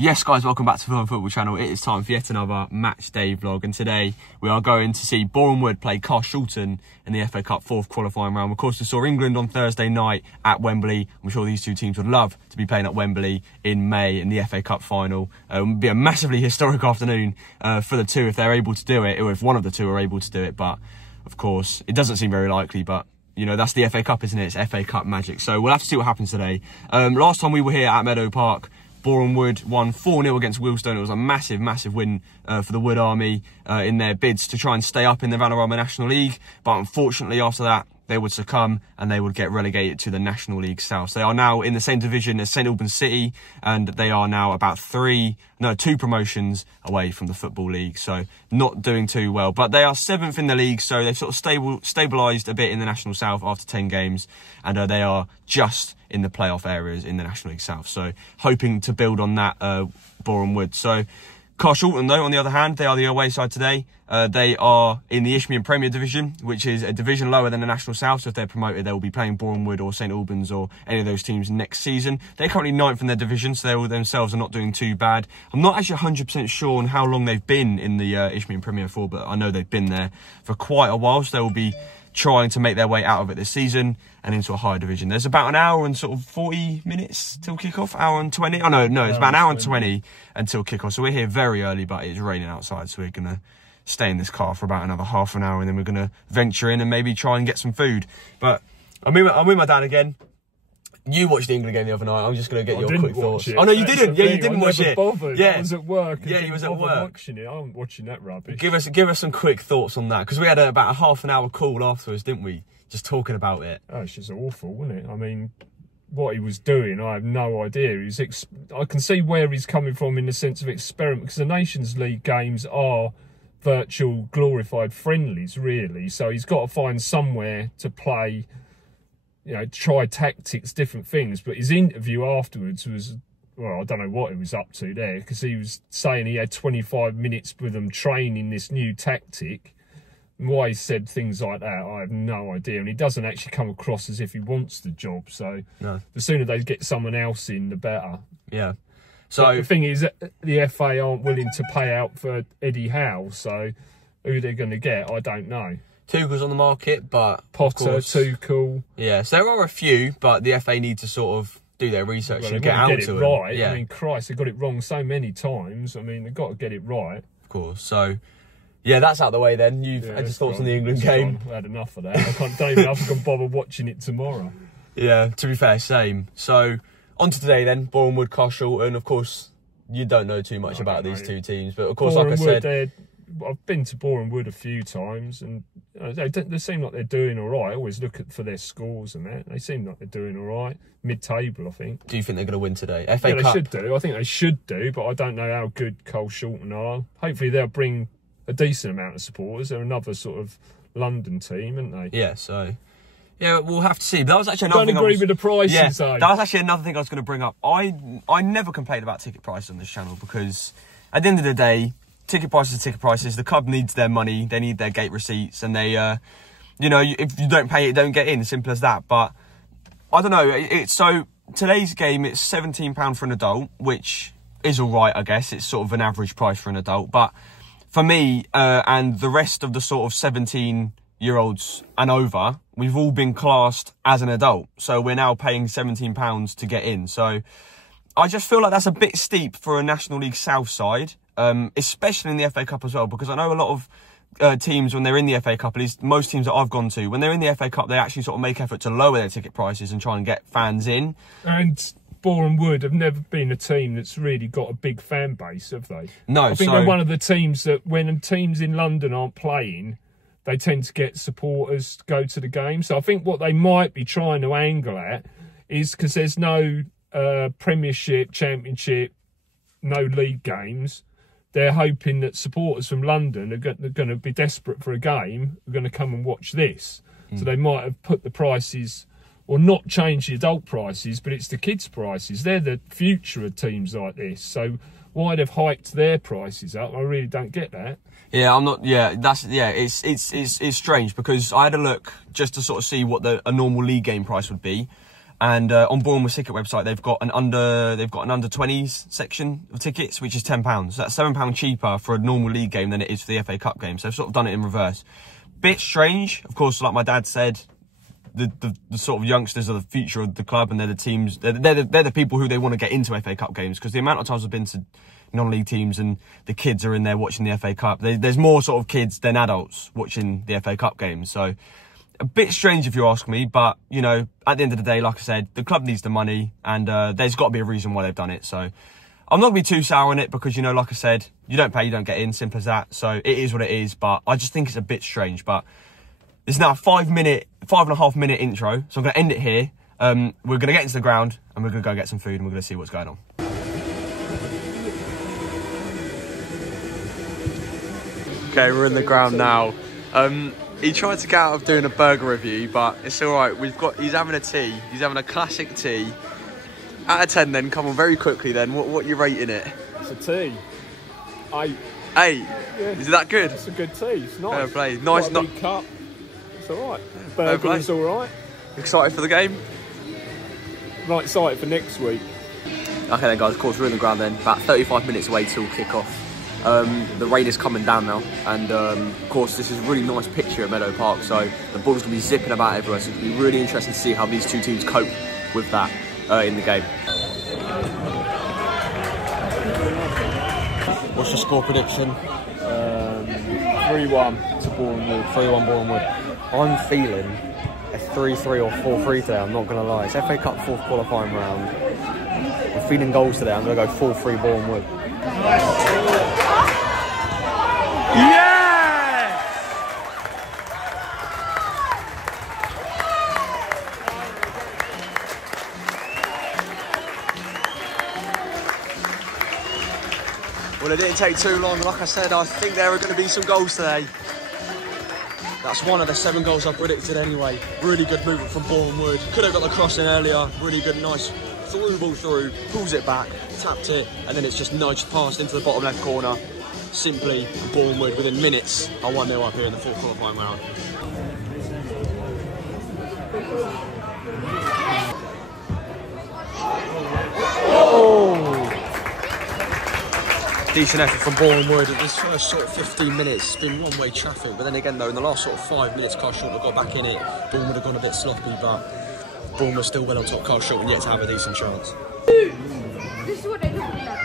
Yes guys, welcome back to Film Football Channel. It is time for yet another match day vlog, and today we are going to see Boreham play Carshalton in the FA Cup 4th qualifying round. Of course, we saw England on Thursday night at Wembley. I'm sure these two teams would love to be playing at Wembley in May in the FA Cup final. It would be a massively historic afternoon for the two if they're able to do it, or if one of the two are able to do it, but of course it doesn't seem very likely. But you know, that's the FA Cup, isn't it? It's FA Cup magic. So we'll have to see what happens today. Last time we were here at Meadow Park, Boreham Wood won 4-0 against Wealdstone. It was a massive, massive win for the Wood Army in their bids to try and stay up in the Vanarama National League. But unfortunately, after that, they would succumb and they would get relegated to the National League South. So they are now in the same division as St Albans City, and they are now about two promotions away from the Football League. So not doing too well. But they are 7th in the league, so they've sort of stabilised a bit in the National South after 10 games. And they are just in the playoff areas in the National League South. So hoping to build on that, Boreham Wood. So Carshalton, though, on the other hand, they are the away side today. They are in the Isthmian Premier Division, which is a division lower than the National South. So if they're promoted, they will be playing Boreham Wood or St Albans or any of those teams next season. They're currently 9th in their division, so they all themselves are not doing too bad. I'm not actually 100% sure on how long they've been in the Isthmian Premier for, but I know they've been there for quite a while. So they will be trying to make their way out of it this season and into a higher division. There's about an hour and sort of 40 minutes till kickoff, hour and 20. Oh no, it's about an hour and 20 until kickoff. So we're here very early, but it's raining outside, so we're gonna stay in this car for about another half an hour, and then we're gonna venture in and maybe try and get some food. But I'm with my dad again. You watched the England game the other night. I'm just going to get your quick thoughts. Oh, no, you didn't. Yeah, you didn't watch it. Yeah, I was at work. Yeah, he was at work. Watching it. I'm watching that rubbish. Give us some quick thoughts on that, because we had about a half an hour call afterwards, didn't we? Just talking about it. Oh, it's just awful, wasn't it? I mean, what he was doing, I have no idea. I can see where he's coming from in the sense of experiment, because the Nations League games are virtual glorified friendlies, really. So he's got to find somewhere to play, you know, try tactics, different things. But his interview afterwards was, well, I don't know what he was up to there, because he was saying he had 25 minutes with them training this new tactic. And why he said things like that, I have no idea. And he doesn't actually come across as if he wants the job. So no. The sooner they get someone else in, the better. Yeah. So but the thing is, the FA aren't willing to pay out for Eddie Howe. So who they're going to get, I don't know. Tuchel's on the market, but Potter, Tuchel. Yeah, so there are a few, but the FA need to sort of do their research and get out to it right. Yeah. I mean, Christ, they got it wrong so many times. I mean, they've got to get it right. Of course. So, yeah, that's out of the way then. You've had your thoughts on the England game. I had enough of that. I don't even have to bother watching it tomorrow. Yeah, to be fair, same. So, on to today then. Boreham Wood, Carshalton. Of course, you don't know too much about these two teams, but of course, like I said, I've been to Boreham Wood a few times, and they seem like they're doing all right. I always look for their scores and that. They seem like they're doing all right. Mid-table, I think. Do you think they're going to win today? FA Cup? They should do. I think they should do, but I don't know how good Carshalton are. Hopefully they'll bring a decent amount of supporters. They're another sort of London team, aren't they? Yeah, so yeah, we'll have to see. But that was actually another thing. Don't agree with the prices, though. That was actually another thing I was going to bring up. I never complain about ticket prices on this channel, because at the end of the day, ticket prices are ticket prices. The club needs their money. They need their gate receipts, and they, you know, if you don't pay it, don't get in. Simple as that. But I don't know. So today's game, it's £17 for an adult, which is all right, I guess. It's sort of an average price for an adult. But for me and the rest of the sort of 17-year-olds and over, we've all been classed as an adult. So we're now paying £17 to get in. So I just feel like that's a bit steep for a National League South side, especially in the FA Cup as well, because I know a lot of teams, when they're in the FA Cup, at least most teams that I've gone to, when they're in the FA Cup, they actually sort of make effort to lower their ticket prices and try and get fans in. And Boreham Wood have never been a team that's really got a big fan base, have they? No. I think they're one of the teams that, when teams in London aren't playing, they tend to get supporters to go to the game. So I think what they might be trying to angle at is, because there's no Premiership, Championship, no league games, they're hoping that supporters from London are going to be desperate for a game, are going to come and watch this. So they might have put the prices, or not change the adult prices, but it's the kids' prices. They're the future of teams like this. So why they've hiked their prices up, I really don't get that. Yeah, I'm not. Yeah, it's strange, because I had a look just to sort of see what a normal league game price would be. And on Boreham ticket website, they've got an under 20s section of tickets, which is £10. So that's £7 cheaper for a normal league game than it is for the FA Cup game. So they've sort of done it in reverse. Bit strange, of course. Like my dad said, the sort of youngsters are the future of the club, and they're the teams. They're the people who they want to get into FA Cup games, because the amount of times I've been to non-league teams and the kids are in there watching the FA Cup. There's more sort of kids than adults watching the FA Cup games. So a bit strange if you ask me, but, you know, at the end of the day, like I said, the club needs the money, and there's got to be a reason why they've done it. So I'm not going to be too sour on it, because, you know, like I said, you don't pay, you don't get in, simple as that. So it is what it is, but I just think it's a bit strange. But it's now a 5.5 minute intro, so I'm going to end it here. We're going to get into the ground, and we're going to go get some food, and we're going to see what's going on. Okay, we're in the ground now. He tried to get out of doing a burger review, but it's all right. He's having a tea. He's having a classic tea. Out of 10, then, come on, very quickly. Then, what are you rating it? It's a tea. 8. 8. Yeah. Is it that good? It's a good tea. It's nice. Fair play. Nice. Not a big cup. It's all right. Burger is all right. Excited for the game? Right, excited for next week. Okay then, guys. Of course, we're in the ground then. About 35 minutes away till kick-off. The rain is coming down now, and of course this is a really nice picture at Meadow Park, so the ball's going to be zipping about everywhere, so it's going to be really interesting to see how these two teams cope with that in the game. What's your score prediction? 3-1 to Boreham Wood. 3-1 Boreham Wood. I'm feeling a 3-3 or 4-3 today, I'm not going to lie. It's FA Cup 4th qualifying round. I'm feeling goals today, I'm going to go 4-3 Boreham Wood. Yes! Well, it didn't take too long. Like I said, I think there are going to be some goals today. That's one of the 7 goals I predicted anyway. Really good movement from Boreham Wood. Could have got the cross in earlier. Really good, nice through ball through, pulls it back, tapped it, and then it's just nudged past into the bottom left corner. Simply, Boreham Wood within minutes are 1-0 up here in the 4th qualifying round. Oh! Decent effort from Boreham Wood. This first sort of 15 minutes, it's been one-way traffic, but then again though, in the last sort of 5 minutes, Carshalton got back in it. Boreham Wood have gone a bit sloppy, but Boreham Wood still well on top. Carshalton yet to have a decent chance. This is what they look like.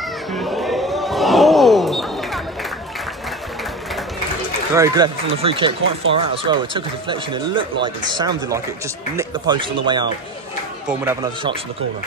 Oh! Very good effort from the free kick, quite far out as well. It took a deflection, it looked like, it sounded like it just nicked the post on the way out. Boreham would have another chance from the corner.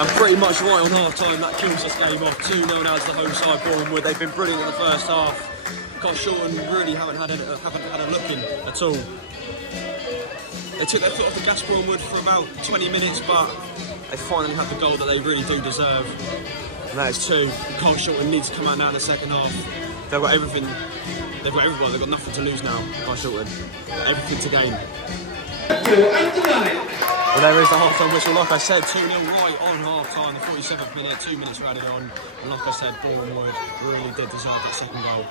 And pretty much right on half-time, that kills this game off. 2-0 now to the home side, Boreham Wood. They've been brilliant in the first half. Carshalton really haven't had a look in at all. They took their foot off the gas, Boreham Wood, for about 20 minutes, but they finally had the goal that they really do deserve. And that is 2. Carshalton needs to come out now in the second half. They've got everything. They've got everybody. They've got nothing to lose now, Carshalton. Everything to gain. Well, there is the half-time whistle. Like I said, 2-0 right on half-time, the 47th minute, 2 minutes added on. And like I said, Boreham Wood really did deserve that second goal.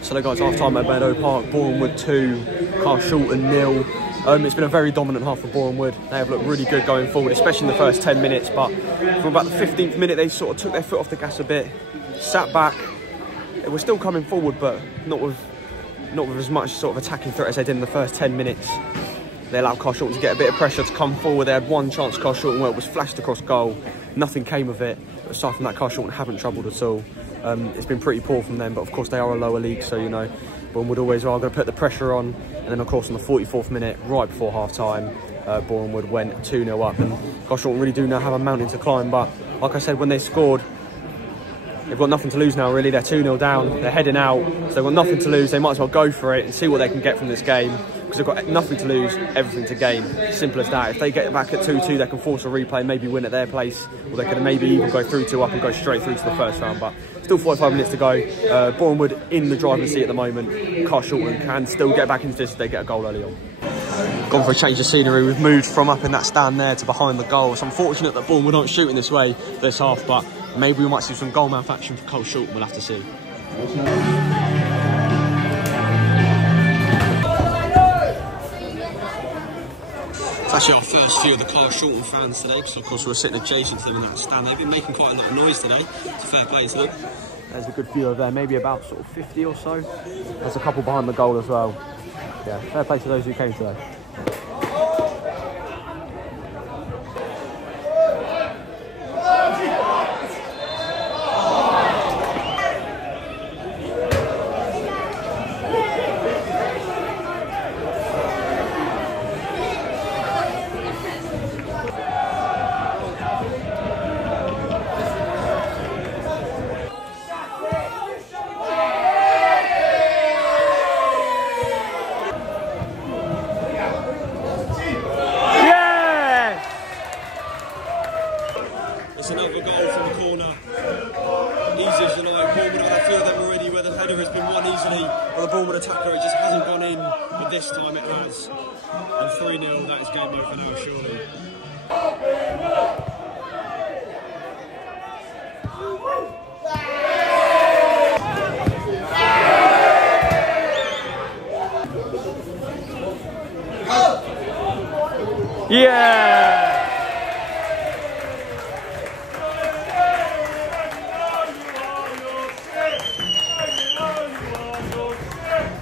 So they got half-time at Meadow Park, Boreham Wood 2, Carshalton 0. It's been a very dominant half for Boreham Wood. They have looked really good going forward, especially in the first 10 minutes. But from about the 15th minute, they sort of took their foot off the gas a bit, sat back. They were still coming forward, but not with as much sort of attacking threat as they did in the first 10 minutes. They allowed Carshalton to get a bit of pressure to come forward. They had one chance, Carshalton, where it was flashed across goal. Nothing came of it. But aside from that, Carshalton haven't troubled at all. It's been pretty poor from them, but of course they are a lower league, so you know, Boreham Wood always are going to put the pressure on. And then of course on the 44th minute, right before half-time, Boreham Wood went 2-0 up. And Carshalton really do now have a mountain to climb, but like I said, when they scored, they've got nothing to lose now, really. They're 2-0 down, they're heading out, so they've got nothing to lose. They might as well go for it and see what they can get from this game. because they've got nothing to lose, everything to gain. Simple as that. If they get back at 2-2, they can force a replay, maybe win at their place, or they can maybe even go 3-2 up and go straight through to the first round. But still 45 minutes to go. Boreham Wood in the driving seat at the moment. Carshalton can still get back into this if they get a goal early on. Gone for a change of scenery. We've moved from up in that stand there to behind the goal. It's unfortunate that Boreham Wood aren't shooting this way this half, but maybe we might see some goal mouth action for Carshalton. We'll have to see. It's actually our first few of the Carshalton fans today, because of course we're sitting adjacent to them in that stand. They've been making quite a lot of noise today. It's a fair play to them. There's a good few over there, maybe about sort of 50 or so. There's a couple behind the goal as well. Yeah, fair play to those who came today. It's another goal from the corner. Easy as you like. Boreham had a few of them already where the header has been won easily. Well, the Boreham attacker, it just hasn't gone in, but this time it has. And 3-0, that is game over now, surely. Yeah!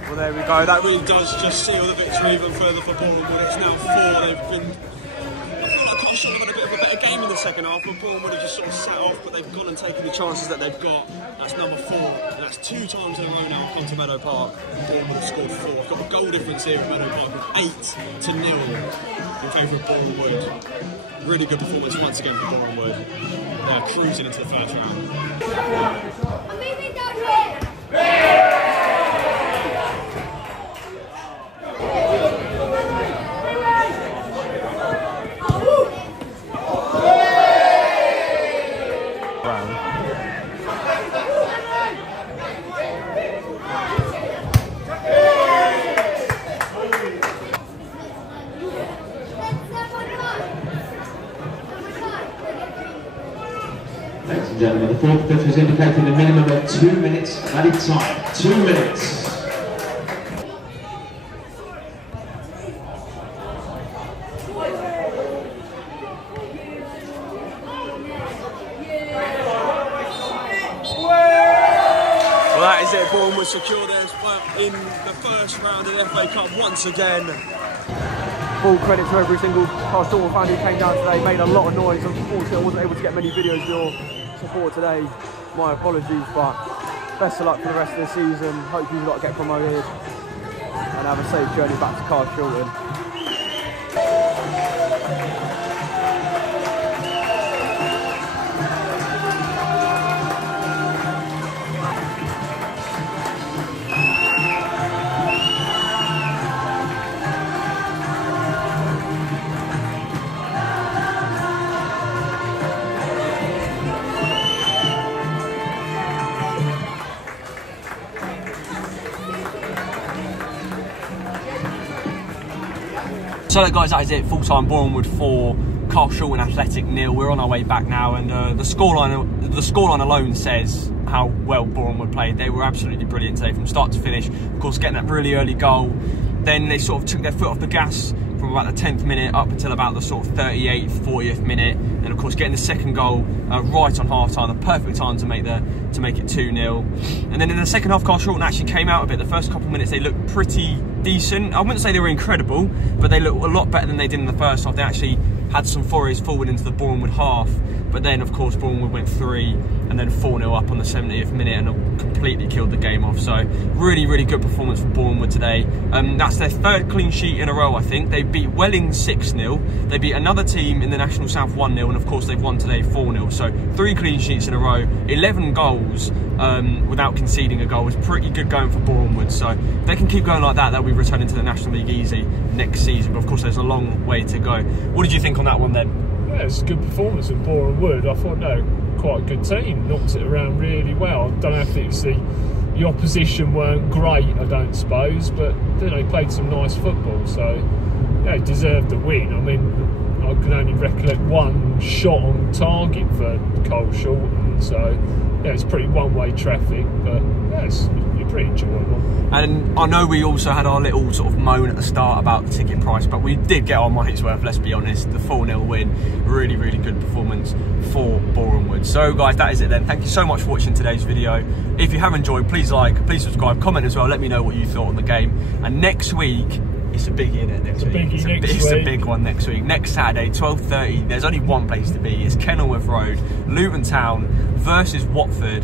Well, there we go. That really does just seal the victory even further for Boreham Wood. It's now 4. They've been... I feel like Carshalton had a bit of a better game in the second half, but Boreham Wood have just sort of sat off, but they've gone and taken the chances that they've got. That's number 4. And that's 2 times in a row now. Gone to Meadow Park. Boreham Wood have scored 4. We've got a goal difference here at Meadow Park of 8-0 in favour of Boreham Wood. Really good performance once again for Boreham Wood. They're cruising into the first round. Ladies and gentlemen, the fourth fifth has indicated a minimum of 2 minutes added time. 2 minutes. Well, that is it. Boreham was secure their spot in the first round of the FA Cup once again. Full credit to every single Carshalton fan who came down today, made a lot of noise. Unfortunately, I wasn't able to get many videos of your support today. My apologies, but best of luck for the rest of the season. Hope you lot get promoted and have a safe journey back to Carshalton. So guys, that is it. Full-time Boreham Wood 4, Carshalton Athletic 0. We're on our way back now, and the scoreline alone says how well Boreham Wood played. They were absolutely brilliant today from start to finish. Of course, getting that really early goal. Then they sort of took their foot off the gas from about the 10th minute up until about the sort of 38th, 40th minute. And of course, getting the second goal right on half-time, the perfect time to make it 2-0. And then in the second half, Carshalton actually came out a bit. The first couple of minutes, they looked pretty decent. I wouldn't say they were incredible, but they looked a lot better than they did in the first half. They actually had some forays forward into the Boreham Wood half. But then, of course, Boreham Wood went 3 and then 4-0 up on the 70th minute and completely killed the game off. So really, really good performance from Boreham Wood today. That's their 3rd clean sheet in a row, I think. They beat Welling 6-0. They beat another team in the National South 1-0, and of course they've won today 4-0. So 3 clean sheets in a row, 11 goals without conceding a goal. It's pretty good going for Boreham Wood. So if they can keep going like that, they'll be returning to the National League easy next season. But of course there's a long way to go. What did you think on that one then? Yeah, it's a good performance from Boreham Wood. I thought, no, quite a good team. Knocked it around really well. I don't know if it was the opposition weren't great, I don't suppose, but they played some nice football. So yeah, deserved the win. I mean, I can only recollect one shot on target for Carshalton. So yeah, it's pretty one-way traffic, but yeah, it's pretty enjoyable. And I know we also had our little sort of moan at the start about the ticket price, but we did get our money's worth, let's be honest. The 4-0 win, really, really good performance for Boreham Wood. So guys, that is it then. Thank you so much for watching today's video. If you have enjoyed, please like, please subscribe, comment as well, let me know what you thought on the game. And next week, it's a biggie, isn't it, next week? It's a big one next week. Next Saturday, 12:30, there's only one place to be. It's Kenilworth Road, Luton Town versus Watford.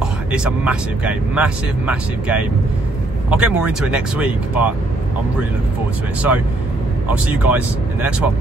Oh, it's a massive game, massive, massive game. I'll get more into it next week, but I'm really looking forward to it. So I'll see you guys in the next one.